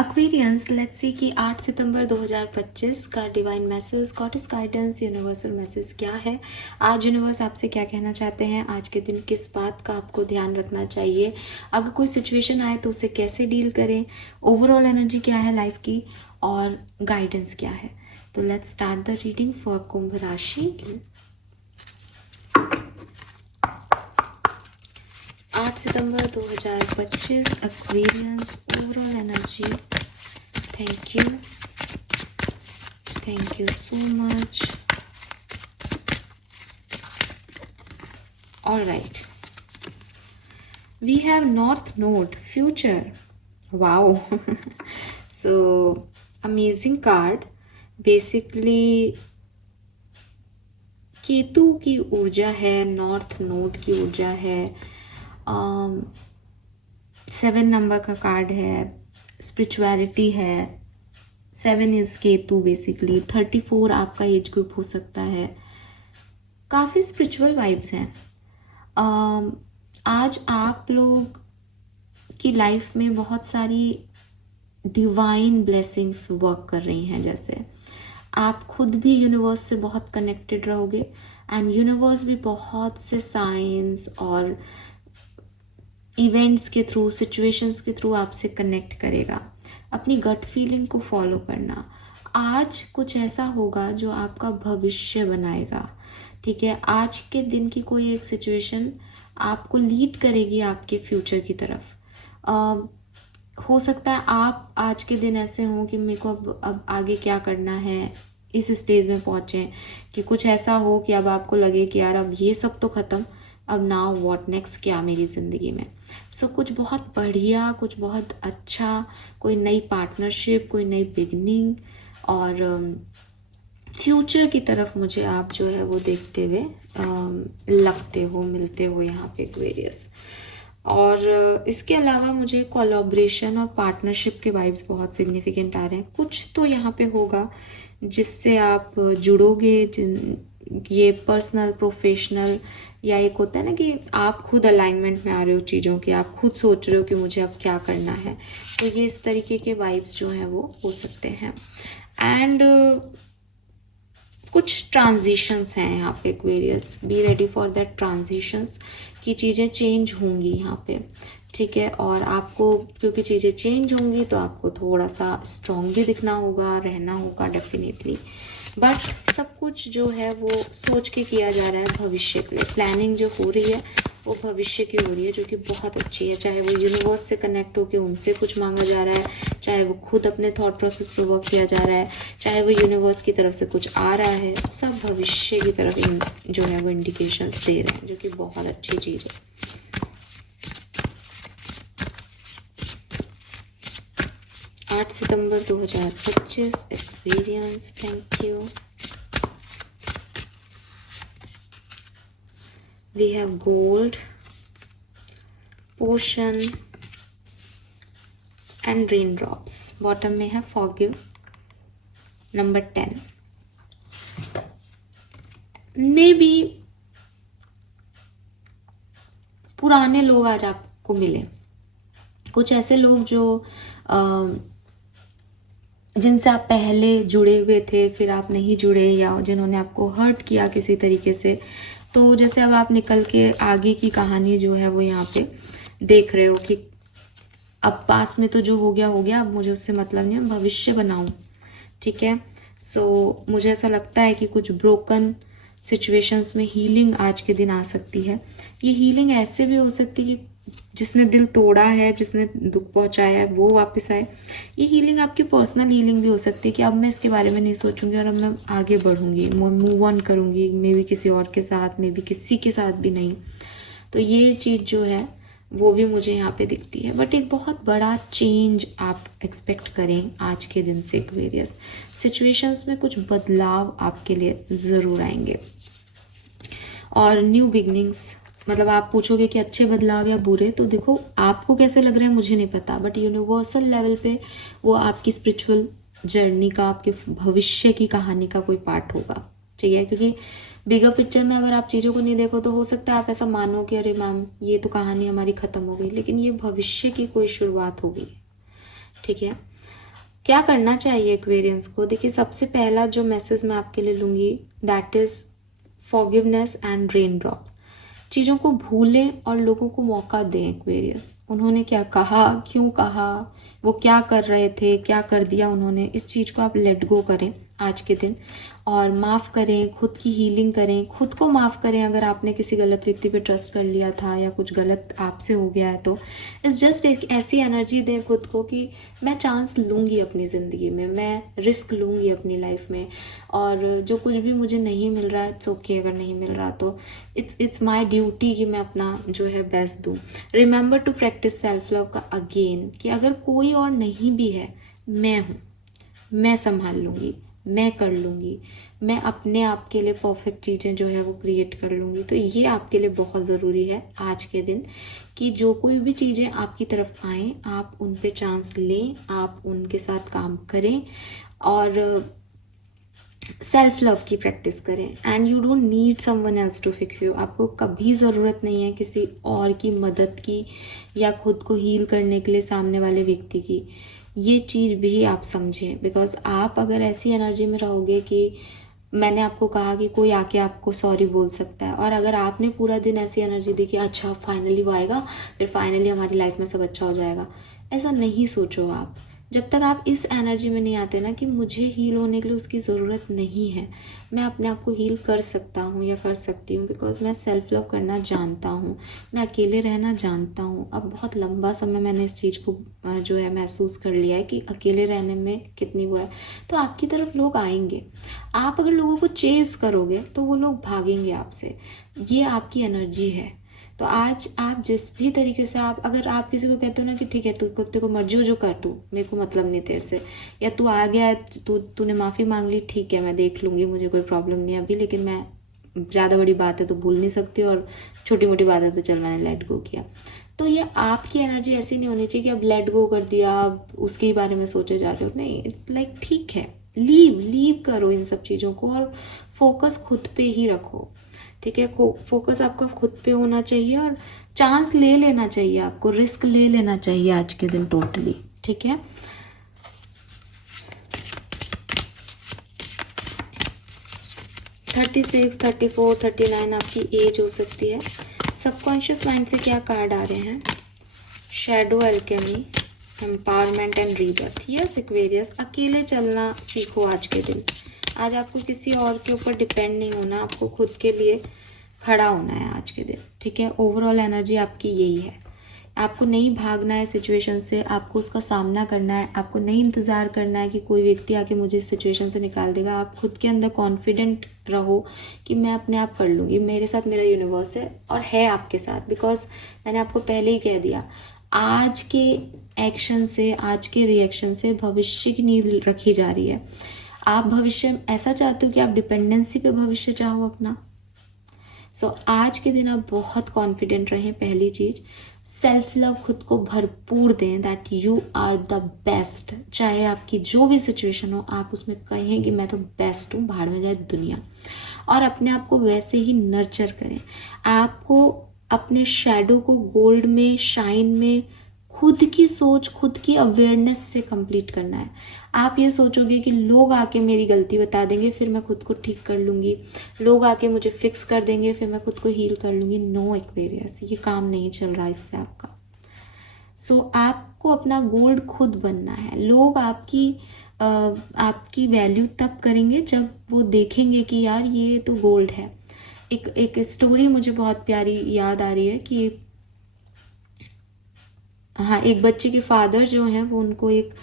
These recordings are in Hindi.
एक्वेरियंस, लेट्स सी कि 8 सितंबर 2025 का divine message, goddess guidance, universal message क्या है। आज यूनिवर्स आपसे क्या कहना चाहते हैं, आज के दिन किस बात का आपको ध्यान रखना चाहिए, अगर कोई सिचुएशन आए तो उसे कैसे डील करें, ओवरऑल एनर्जी क्या है लाइफ की, और गाइडेंस क्या है। तो let's start the reading for Kumbh राशि। 8 सितंबर 2025 Aquarians, overall energy. Thank you so much. All right, we have North Node, future. Wow. So amazing card. Basically Ketu की ऊर्जा है, नॉर्थ नोड की ऊर्जा है, 7 नंबर का कार्ड है, स्पिरिचुअलिटी है, 7 इज केतु बेसिकली, 34 आपका एज ग्रुप हो सकता है, काफ़ी स्पिरिचुअल वाइब्स हैं। आज आप लोग की लाइफ में बहुत सारी डिवाइन ब्लेसिंग्स वर्क कर रही हैं। जैसे आप खुद भी यूनिवर्स से बहुत कनेक्टेड रहोगे एंड यूनिवर्स भी बहुत से साइंस और इवेंट्स के थ्रू, सिचुएशंस के थ्रू आपसे कनेक्ट करेगा। अपनी गट फीलिंग को फॉलो करना। आज कुछ ऐसा होगा जो आपका भविष्य बनाएगा। ठीक है, आज के दिन की कोई एक सिचुएशन आपको लीड करेगी आपके फ्यूचर की तरफ। हो सकता है आप आज के दिन ऐसे हों कि मेरे को अब आगे क्या करना है, इस स्टेज में पहुँचें कि कुछ ऐसा हो कि अब आपको लगे कि यार अब ये सब तो ख़त्म, अब नाउ व्हाट नेक्स्ट, क्या मेरी ज़िंदगी में। सो कुछ बहुत बढ़िया, कुछ बहुत अच्छा, कोई नई पार्टनरशिप, कोई नई बिगनिंग और फ्यूचर की तरफ मुझे आप जो है वो देखते हुए लगते हो, मिलते हो यहाँ पे एक्वेरियस। और इसके अलावा मुझे कोलैबोरेशन और पार्टनरशिप के वाइब्स बहुत सिग्निफिकेंट आ रहे हैं। कुछ तो यहाँ पे होगा जिससे आप जुड़ोगे, ये पर्सनल, प्रोफेशनल, या एक होता है ना कि आप खुद अलाइनमेंट में आ रहे हो चीज़ों की, आप खुद सोच रहे हो कि मुझे अब क्या करना है। तो ये इस तरीके के वाइब्स जो हैं वो हो सकते हैं। एंड कुछ ट्रांजिशंस हैं यहाँ पे Aquarius, be ready for that transitions, की चीज़ें चेंज होंगी यहाँ पे। ठीक है, और आपको क्योंकि चीज़ें चेंज होंगी तो आपको थोड़ा सा स्ट्रॉन्ग भी दिखना होगा, रहना होगा डेफिनेटली। बट सब कुछ जो है वो सोच के किया जा रहा है भविष्य के लिए। प्लानिंग जो हो रही है वो भविष्य की हो रही है, जो कि बहुत अच्छी है। चाहे वो यूनिवर्स से कनेक्ट होकर उनसे कुछ मांगा जा रहा है, चाहे वो खुद अपने थॉट प्रोसेस पर वर्क किया जा रहा है, चाहे वो यूनिवर्स की तरफ से कुछ आ रहा है, सब भविष्य की तरफ जो है वो इंडिकेशंस दे रहे हैं, जो कि बहुत अच्छी चीज़ है। आठ सितंबर 2025 experience, thank you. We have gold, potion and raindrops. Bottom में है forgive. Number 10. Maybe पुराने लोग आज आपको मिले, कुछ ऐसे लोग जो जिनसे आप पहले जुड़े हुए थे, फिर आप नहीं जुड़े, या जिन्होंने आपको हर्ट किया किसी तरीके से। तो जैसे अब आप निकल के आगे की कहानी जो है वो यहाँ पे देख रहे हो कि अब पास में तो जो हो गया हो गया, अब मुझे उससे मतलब नहीं है, भविष्य बनाऊं। ठीक है, सो मुझे ऐसा लगता है कि कुछ ब्रोकन सिचुएशंस में हीलिंग आज के दिन आ सकती है। ये हीलिंग ऐसे भी हो सकती है कि जिसने दिल तोड़ा है, जिसने दुख पहुंचाया है, वो वापस आए। ये हीलिंग आपकी पर्सनल हीलिंग भी हो सकती है कि अब मैं इसके बारे में नहीं सोचूंगी और अब मैं आगे बढ़ूंगी, मूव ऑन करूंगी, मे बी किसी और के साथ, मे बी किसी के साथ भी नहीं। तो ये चीज़ जो है वो भी मुझे यहाँ पे दिखती है। बट एक बहुत बड़ा चेंज आप एक्सपेक्ट करें आज के दिन से। वेरियस सिचुएशंस में कुछ बदलाव आपके लिए ज़रूर आएंगे और न्यू बिगनिंग्स। मतलब आप पूछोगे कि अच्छे बदलाव या बुरे, तो देखो आपको कैसे लग रहे हैं मुझे नहीं पता, बट यूनिवर्सल लेवल पे वो आपकी स्पिरिचुअल जर्नी का, आपके भविष्य की कहानी का कोई पार्ट होगा। ठीक है, क्योंकि बिगर पिक्चर में अगर आप चीज़ों को नहीं देखो तो हो सकता है आप ऐसा मानो कि अरे मैम ये तो कहानी हमारी ख़त्म हो गई, लेकिन ये भविष्य की कोई शुरुआत हो गई। ठीक है। क्या करना चाहिए एक्वेरियंस को? देखिए, सबसे पहला जो मैसेज मैं आपके लिए लूँगी, that is forgiveness and rain drops. चीज़ों को भूलें और लोगों को मौका दें। एक्वेरियस, उन्होंने क्या कहा, क्यों कहा, वो क्या कर रहे थे, क्या कर दिया उन्होंने, इस चीज़ को आप लेट गो करें आज के दिन, और माफ़ करें, खुद की हीलिंग करें, खुद को माफ़ करें अगर आपने किसी गलत व्यक्ति पे ट्रस्ट कर लिया था या कुछ गलत आपसे हो गया है तो इट्स जस्ट एक ऐसी एनर्जी दें खुद को कि मैं चांस लूँगी अपनी ज़िंदगी में, मैं रिस्क लूँगी अपनी लाइफ में, और जो कुछ भी मुझे नहीं मिल रहा है इट्स ओके, अगर नहीं मिल रहा तो इट्स माई ड्यूटी कि मैं अपना जो है बेस्ट दूँ। Remember to practice self love का अगेन, कि अगर कोई और नहीं भी है, मैं हूँ, मैं संभाल लूँगी, मैं कर लूँगी, मैं अपने आप के लिए परफेक्ट चीज़ें जो है वो क्रिएट कर लूँगी। तो ये आपके लिए बहुत ज़रूरी है आज के दिन, कि जो कोई भी चीज़ें आपकी तरफ आएँ, आप उन पे चांस लें, आप उनके साथ काम करें, और सेल्फ लव की प्रैक्टिस करें। And you don't need someone else to fix you. आपको कभी ज़रूरत नहीं है किसी और की मदद की या खुद को हील करने के लिए सामने वाले व्यक्ति की। ये चीज़ भी आप समझें, बिकॉज आप अगर ऐसी एनर्जी में रहोगे कि मैंने आपको कहा कि कोई आके आपको सॉरी बोल सकता है, और अगर आपने पूरा दिन ऐसी एनर्जी दी कि अच्छा फाइनली वो आएगा, फिर फाइनली हमारी लाइफ में सब अच्छा हो जाएगा, ऐसा नहीं सोचो आप। जब तक आप इस एनर्जी में नहीं आते ना कि मुझे हील होने के लिए उसकी ज़रूरत नहीं है, मैं अपने आप को हील कर सकता हूँ या कर सकती हूँ, बिकॉज मैं सेल्फ लव करना जानता हूँ, मैं अकेले रहना जानता हूँ। अब बहुत लंबा समय मैंने इस चीज़ को जो है महसूस कर लिया है कि अकेले रहने में कितनी वो है। तो आपकी तरफ लोग आएंगे, आप अगर लोगों को चेस करोगे तो वो लोग भागेंगे आपसे, ये आपकी एनर्जी है। तो आज आप जिस भी तरीके से, आप अगर आप किसी को कहते हो ना कि ठीक है, तेरे को मर्जी हो जो कर, तू, मेरे को मतलब नहीं तेरे से, या तू आ गया तूने माफ़ी मांग ली, ठीक है मैं देख लूँगी, मुझे कोई प्रॉब्लम नहीं है अभी, लेकिन मैं ज़्यादा बड़ी बात है तो भूल नहीं सकती, और छोटी मोटी बात है तो चल मैंने लेट गो किया। तो ये आपकी एनर्जी ऐसी नहीं होनी चाहिए कि अब लेट गो कर दिया, अब उसके बारे में सोचे जा रहे हो। नहीं, इट्स लाइक ठीक है, लीव करो इन सब चीज़ों को, और फोकस खुद पे ही रखो। ठीक है, फोकस आपका खुद पे होना चाहिए, और चांस ले लेना चाहिए, आपको रिस्क ले लेना चाहिए आज के दिन टोटली। ठीक है, थर्टी 34, 39 आपकी एज हो सकती है। सबकॉन्शियस माइंड से क्या कार्ड आ रहे हैं? Shadow alchemy, empowerment and rebirth. Yes Aquarius, अकेले चलना सीखो आज के दिन। आज आपको किसी और के ऊपर डिपेंड नहीं होना, आपको खुद के लिए खड़ा होना है आज के दिन। ठीक है, ओवरऑल एनर्जी आपकी यही है। आपको नहीं भागना है सिचुएशन से, आपको उसका सामना करना है। आपको नहीं इंतज़ार करना है कि कोई व्यक्ति आके मुझे इस सिचुएशन से निकाल देगा। आप खुद के अंदर कॉन्फिडेंट रहो कि मैं अपने आप कर लूँगी, मेरे साथ मेरा यूनिवर्स है और है आपके साथ। बिकॉज मैंने आपको पहले ही कह दिया, आज के एक्शन से, आज के रिएक्शन से भविष्य की नींव रखी जा रही है। आप भविष्य ऐसा चाहते हो कि आप डिपेंडेंसी पे भविष्य चाहो अपना। सो आज के दिन आप बहुत कॉन्फिडेंट रहें। पहली चीज, सेल्फ लव खुद को भरपूर दें, that you are the best. चाहे आपकी जो भी सिचुएशन हो, आप उसमें कहें कि मैं तो बेस्ट हूँ, भाड़ में जाए दुनिया। और अपने आप को वैसे ही नर्चर करें। आपको अपने शैडो को गोल्ड में, शाइन में, खुद की सोच, खुद की अवेयरनेस से कंप्लीट करना है। आप ये सोचोगे कि लोग आके मेरी गलती बता देंगे फिर मैं खुद को ठीक कर लूँगी, लोग आके मुझे फिक्स कर देंगे फिर मैं खुद को हील कर लूँगी। नो एक्वेरियस, ये काम नहीं चल रहा इससे आपका। सो आपको अपना गोल्ड खुद बनना है। लोग आपकी वैल्यू तब करेंगे जब वो देखेंगे कि यार ये तो गोल्ड है। एक स्टोरी मुझे बहुत प्यारी याद आ रही है कि हाँ, एक बच्चे के फादर जो हैं वो उनको एक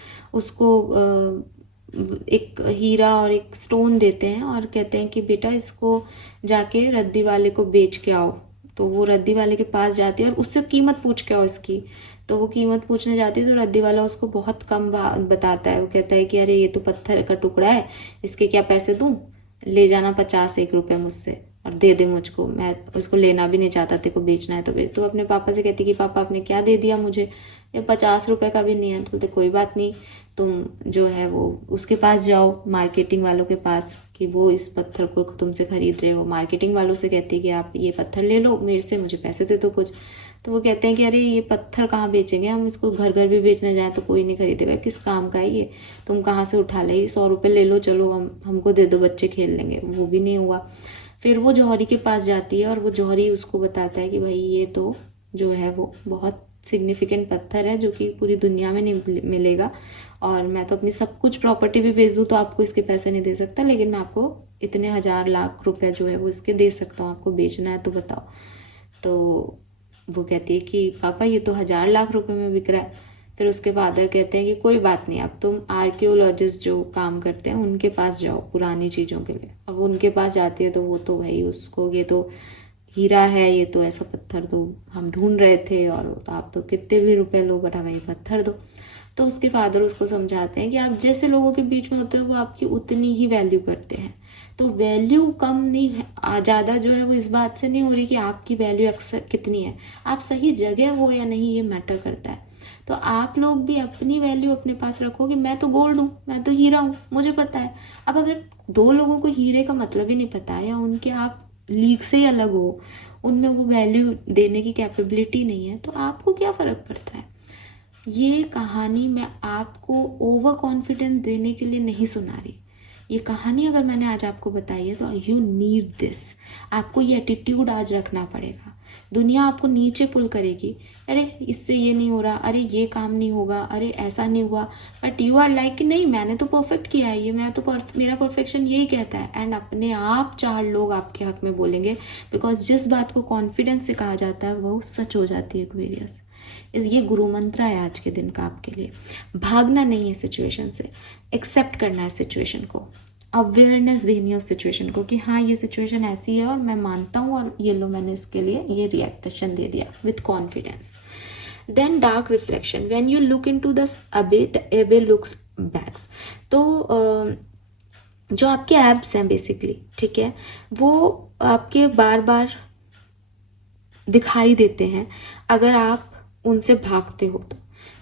हीरा और एक स्टोन देते हैं और कहते हैं कि बेटा इसको जाके रद्दी वाले को बेच के आओ। तो वो रद्दी वाले के पास जाती है और उससे कीमत पूछ के आओ इसकी। तो वो कीमत पूछने जाती है तो रद्दी वाला उसको बहुत कम बताता है। वो कहता है कि अरे ये तो पत्थर का टुकड़ा है, इसके क्या पैसे दूं, ले जाना 50-1 रुपए मुझसे और दे दे मुझको, मैं उसको लेना भी नहीं चाहता, तेरे को बेचना है तो बेच। तो अपने पापा से कहती कि पापा आपने क्या दे दिया मुझे, ये 50 रुपए का भी नहीं है। तो बोलते कोई बात नहीं, तुम जो है वो उसके पास जाओ, मार्केटिंग वालों के पास, कि वो इस पत्थर को तुमसे खरीद रहे हो। मार्केटिंग वालों से कहती कि आप ये पत्थर ले लो मेरे से, मुझे पैसे दे दो कुछ। तो वो कहते हैं कि अरे ये पत्थर कहाँ बेचेंगे, हम इसको घर घर भी बेचने जाए तो कोई नहीं खरीदेगा, किस काम का है ये, तुम कहाँ से उठा ले, 100 रुपये ले लो, चलो हमको दे दो, बच्चे खेल लेंगे। वो भी नहीं हुआ। फिर वो जौहरी के पास जाती है और वो जौहरी उसको बताता है कि भाई ये तो जो है वो बहुत सिग्निफिकेंट पत्थर है जो कि पूरी दुनिया में नहीं मिलेगा, और मैं तो अपनी सब कुछ प्रॉपर्टी भी बेच दूँ तो आपको इसके पैसे नहीं दे सकता, लेकिन मैं आपको इतने 1000 लाख रुपए जो है वो इसके दे सकता हूँ, आपको बेचना है तो बताओ। तो वो कहती है कि पापा ये तो 1000 लाख रुपए में बिक रहा है। फिर उसके फादर कहते हैं कि कोई बात नहीं, अब तुम आर्कियोलॉजिस्ट जो काम करते हैं उनके पास जाओ पुरानी चीज़ों के लिए। और वो उनके पास जाती है तो वो तो भाई उसको ये तो हीरा है, ये तो ऐसा पत्थर तो हम ढूंढ रहे थे, और आप तो कितने भी रुपए लो बट हमें ये पत्थर दो। तो उसके फादर उसको समझाते हैं कि आप जैसे लोगों के बीच में होते हो वो आपकी उतनी ही वैल्यू करते हैं। तो वैल्यू कम नहीं है, ज़्यादा जो है वो इस बात से नहीं हो रही कि आपकी वैल्यू कितनी है, आप सही जगह हो या नहीं ये मैटर करता है। तो आप लोग भी अपनी वैल्यू अपने पास रखो कि मैं तो गोल्ड हूँ, मैं तो हीरा हूँ, मुझे पता है। अब अगर 2 लोगों को हीरे का मतलब ही नहीं पता है, या उनके आप लीग से ही अलग हो, उनमें वो वैल्यू देने की कैपेबिलिटी नहीं है, तो आपको क्या फ़र्क पड़ता है। ये कहानी मैं आपको ओवर कॉन्फिडेंस देने के लिए नहीं सुना रही। ये कहानी अगर मैंने आज आपको बताई है तो यू नीड दिस। आपको ये एटीट्यूड आज रखना पड़ेगा। दुनिया आपको नीचे पुल करेगी, अरे इससे ये नहीं हो रहा, अरे ये काम नहीं होगा, अरे ऐसा नहीं हुआ, बट यू आर लाइक कि नहीं मैंने तो परफेक्ट किया है, ये मैं तो मेरा परफेक्शन यही कहता है। एंड अपने आप 4 लोग आपके हक में बोलेंगे, बिकॉज जिस बात को कॉन्फिडेंस से कहा जाता है वो सच हो जाती है एक्वेरियस। ये गुरु मंत्र है आज के दिन का आपके लिए। भागना नहीं है सिचुएशन से, एक्सेप्ट करना है सिचुएशन को, अवेयरनेस देनी है उस सिचुएशन को कि हाँ ये सिचुएशन ऐसी है और मैं मानता हूँ, और ये लो मैंने इसके लिए ये रिएक्शन दे दिया with confidence. Then dark reflection, when you look into the abyss looks backs. तो जो आपके एब्स हैं बेसिकली, ठीक है, वो आपके बार बार दिखाई देते हैं अगर आप उनसे भागते हो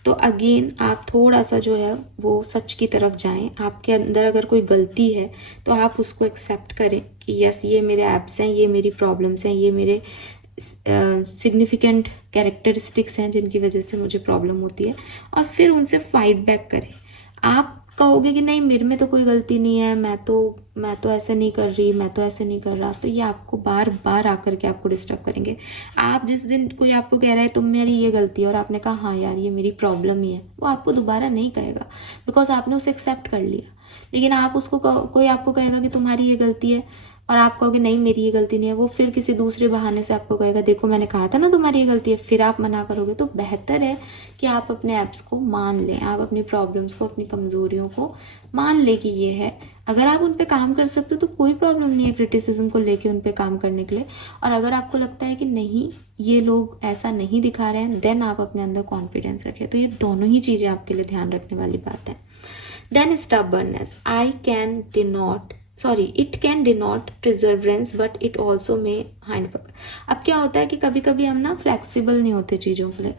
तो अगेन आप थोड़ा सा जो है वो सच की तरफ जाएं। आपके अंदर अगर कोई गलती है तो आप उसको एक्सेप्ट करें कि यस ये मेरे एब्स हैं, ये मेरी प्रॉब्लम्स हैं, ये मेरे सिग्निफिकेंट कैरेक्टरिस्टिक्स हैं जिनकी वजह से मुझे प्रॉब्लम होती है, और फिर उनसे फाइट बैक करें। आप कहोगे कि नहीं मेरे में तो कोई गलती नहीं है, मैं तो ऐसे नहीं कर रही, मैं तो ऐसे नहीं कर रहा, तो ये आपको बार बार आकर के आपको डिस्टर्ब करेंगे। आप जिस दिन कोई आपको कह रहा है तुम मेरी ये गलती है और आपने कहा हाँ यार ये मेरी प्रॉब्लम ही है, वो आपको दोबारा नहीं कहेगा, बिकॉज आपने उसे एक्सेप्ट कर लिया। लेकिन आप उसको कोई आपको कहेगा कि तुम्हारी ये गलती है और आप कहोगे नहीं मेरी ये गलती नहीं है, वो फिर किसी दूसरे बहाने से आपको कहेगा देखो मैंने कहा था ना तुम्हारी ये गलती है, फिर आप मना करोगे। तो बेहतर है कि आप अपने एप्स को मान लें, आप अपनी प्रॉब्लम्स को, अपनी कमज़ोरियों को मान लें कि ये है। अगर आप उन पे काम कर सकते हो तो कोई प्रॉब्लम नहीं है क्रिटिसिज्म को लेके उन पे काम करने के लिए। और अगर आपको लगता है कि नहीं ये लोग ऐसा नहीं दिखा रहे हैं, देन आप अपने अंदर कॉन्फिडेंस रखें। तो ये दोनों ही चीज़ें आपके लिए ध्यान रखने वाली बात है। Then stubbornness, it can denote perseverance but it also may hinder। अब क्या होता है कि कभी कभी हम ना फ्लेक्सिबल नहीं होते चीज़ों के लिए,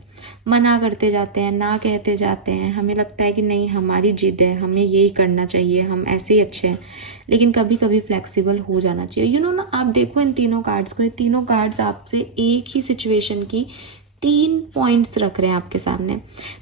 मना करते जाते हैं, ना कहते जाते हैं, हमें लगता है कि नहीं हमारी जिद है, हमें यही करना चाहिए, हम ऐसे ही अच्छे हैं। लेकिन कभी कभी फ्लेक्सिबल हो जाना चाहिए। ना आप देखो इन तीनों कार्ड्स को, ये तीनों कार्ड्स आपसे एक ही सिचुएशन की 3 पॉइंट्स रख रहे हैं आपके सामने।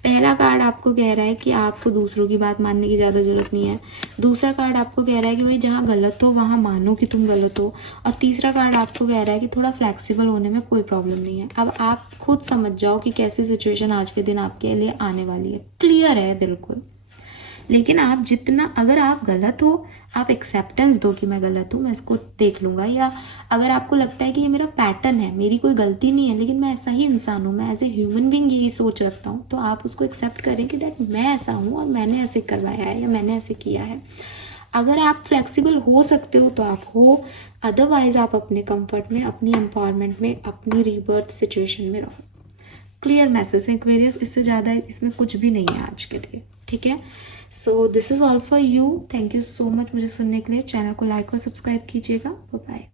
पहला कार्ड आपको कह रहा है कि आपको दूसरों की बात मानने की ज़्यादा ज़रूरत नहीं है। दूसरा कार्ड आपको कह रहा है कि भाई जहाँ गलत हो वहाँ मानो कि तुम गलत हो। और तीसरा कार्ड आपको कह रहा है कि थोड़ा फ्लेक्सिबल होने में कोई प्रॉब्लम नहीं है। अब आप खुद समझ जाओ कि कैसी सिचुएशन आज के दिन आपके लिए आने वाली है। क्लियर है बिल्कुल। लेकिन आप अगर आप गलत हो आप एक्सेप्टेंस दो कि मैं गलत हूँ, मैं इसको देख लूँगा। या अगर आपको लगता है कि ये मेरा पैटर्न है, मेरी कोई गलती नहीं है, लेकिन मैं ऐसा ही इंसान हूँ, मैं एज ए ह्यूमन बीइंग यही सोच रखता हूँ, तो आप उसको एक्सेप्ट करें कि दैट मैं ऐसा हूँ और मैंने ऐसे करवाया है या मैंने ऐसे किया है। अगर आप फ्लेक्सिबल हो सकते हो तो आप हो, अदरवाइज आप अपने कंफर्ट में, अपनी एम्पावरमेंट में, अपनी रीबर्थ सिचुएशन में रहो। क्लियर मैसेज है एक्वेरियस, इससे ज़्यादा इसमें कुछ भी नहीं है आज के लिए। ठीक है, so this is all for you. Thank you so much मुझे सुनने के लिए। चैनल को लाइक और सब्सक्राइब कीजिएगा। Bye bye.